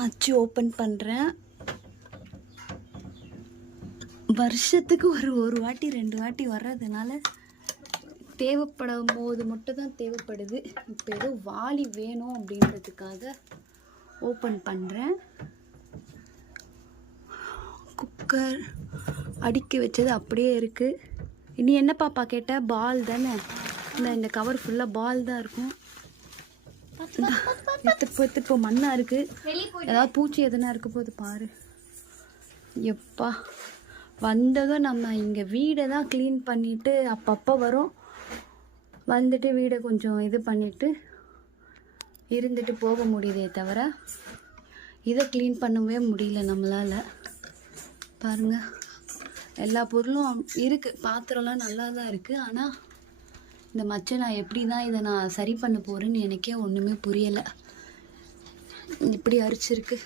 மச்சு open பண்ணுறேன். வருஷத்துக்கு ஒரு வாட்டி 2 வாட்டி வர்றதுனால தேவைப்படும் போது மட்டும் தான் தேவைப்படுது. இப்போ ஏதோ வாளி வேணும் அப்படின்றதுக்காக ஓப்பன் பண்ணுறேன். குக்கர் அடுக்கி வச்சது அப்படியே இருக்குது. இனி என்ன பாப்பா கேட்ட? பால் தானே. இந்த கவர் ஃபுல்லாக பால் தான் இருக்கும். எடுத்துட்டு மண்ணாக இருக்குது. ஏதாவது பூச்சி எதுனா இருக்க போது பாரு. எப்பா வந்ததும் நம்ம இங்கே வீடை தான் க்ளீன் பண்ணிவிட்டு அப்பப்போ வரும். வந்துட்டு வீடை கொஞ்சம் இது பண்ணிவிட்டு இருந்துட்டு போக முடியுதே தவிர இதை க்ளீன் பண்ணவே முடியல நம்மளால். பாருங்கள், எல்லா பொருளும் இருக்குது. பாத்திரம்லாம் நல்லா தான் இருக்குது. ஆனால் இந்த மச்சை நான் எப்படி தான் இதை நான் சரி பண்ண போகிறேன்னு எனக்கே ஒன்றுமே புரியலை. இப்படி அரிச்சிருக்கு.